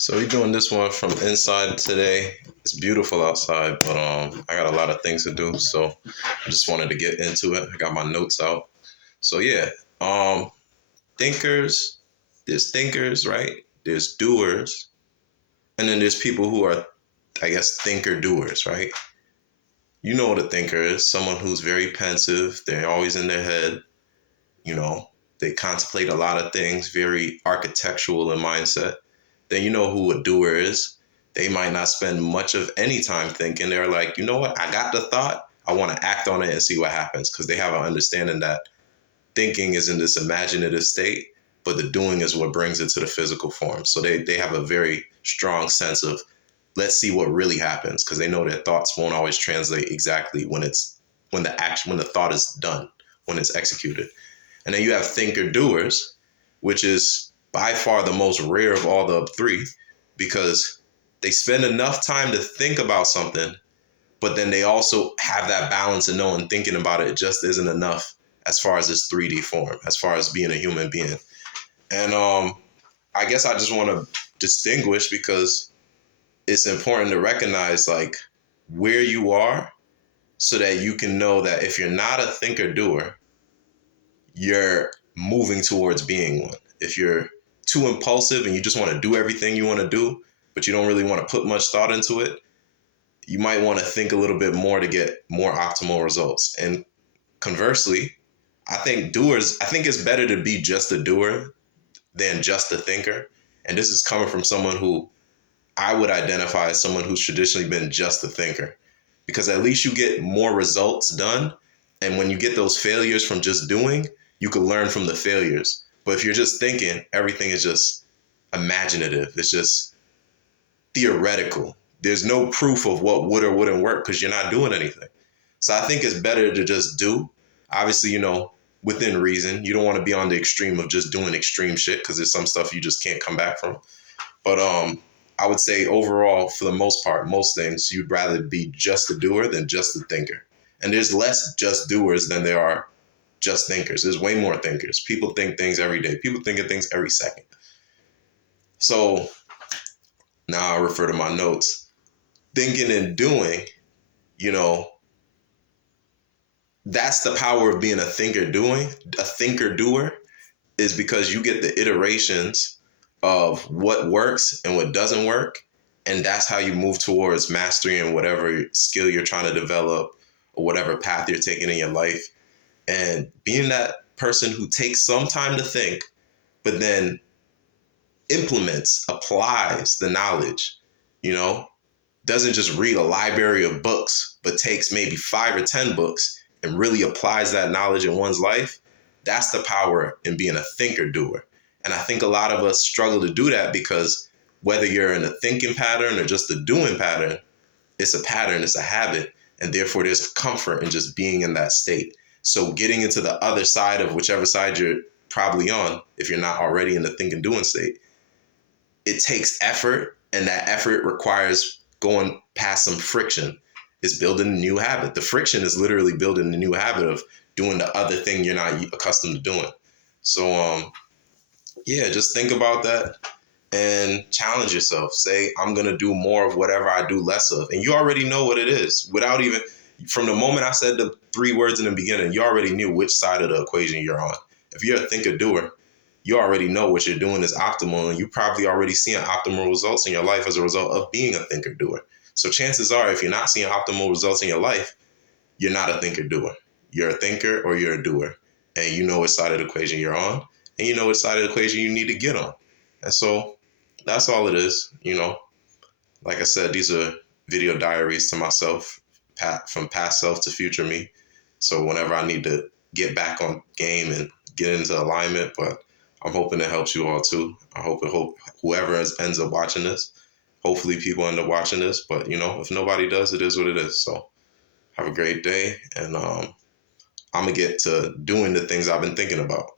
So we're doing this one from inside today. It's beautiful outside, but I got a lot of things to do, so I just wanted to get into it. I got my notes out. So yeah, um, thinkers. There's thinkers, right? There's doers, and then there's people who are, I guess, thinker-doers, right? You know what a thinker is? Someone who's very pensive. They're always in their head. You know, they contemplate a lot of things, very architectural in mindset. Then you know who a doer is. They might not spend much of any time thinking. They're like, you know what? I got the thought. I want to act on it and see what happens because they have an understanding that thinking is in this imaginative state, but the doing is what brings it to the physical form. So they have a very strong sense of let's see what really happens because they know their thoughts won't always translate exactly when the thought is done, when it's executed. And then you have thinker doers, which is by far the most rare of all the three because they spend enough time to think about something, but then they also have that balance of knowing thinking about it just isn't enough as far as this 3D form, as far as being a human being. And I guess I just want to distinguish because it's important to recognize like where you are so that you can know that if you're not a thinker doer, you're moving towards being one. If you're too impulsive and you just want to do everything you want to do, but you don't really want to put much thought into it, you might want to think a little bit more to get more optimal results. And conversely, I think it's better to be just a doer than just a thinker. And this is coming from someone who I would identify as someone who's traditionally been just a thinker, because at least you get more results done. And when you get those failures from just doing, you can learn from the failures. But if you're just thinking, everything is just imaginative. It's just theoretical. There's no proof of what would or wouldn't work because you're not doing anything. So I think it's better to just do. Obviously, within reason. You don't want to be on the extreme of just doing extreme shit because there's some stuff you just can't come back from. But I would say overall, for the most part, most things, you'd rather be just a doer than just a thinker. And there's less just doers than there are just thinkers. There's way more thinkers. People think things every day. People think of things every second. So now I refer to my notes. Thinking and doing, you know, that's the power of being a thinker doer is because you get the iterations of what works and what doesn't work. And that's how you move towards mastering whatever skill you're trying to develop or whatever path you're taking in your life. And being that person who takes some time to think, but then applies the knowledge, doesn't just read a library of books, but takes maybe 5 or 10 books and really applies that knowledge in one's life. That's the power in being a thinker doer. And I think a lot of us struggle to do that because whether you're in a thinking pattern or just a doing pattern, it's a pattern, it's a habit. And therefore there's comfort in just being in that state. So getting into the other side of whichever side you're probably on, if you're not already in the think and doing state, it takes effort, and that effort requires going past some friction. It's building a new habit. The friction is literally building a new habit of doing the other thing you're not accustomed to doing. So, just think about that and challenge yourself. Say, I'm going to do more of whatever I do less of. And you already know what it is without even, from the moment I said the 3 words in the beginning, you already knew which side of the equation you're on. If you're a thinker doer, you already know what you're doing is optimal, and you probably already seeing optimal results in your life as a result of being a thinker doer. So chances are, if you're not seeing optimal results in your life, you're not a thinker doer. You're a thinker or you're a doer, and you know which side of the equation you're on, and you know which side of the equation you need to get on. And so that's all it is. Like I said, these are video diaries to myself, from past self to future me. So whenever I need to get back on game and get into alignment, but I'm hoping it helps you all too. I hope whoever ends up watching this, hopefully people end up watching this. But if nobody does, it is what it is. So have a great day, and I'm gonna get to doing the things I've been thinking about.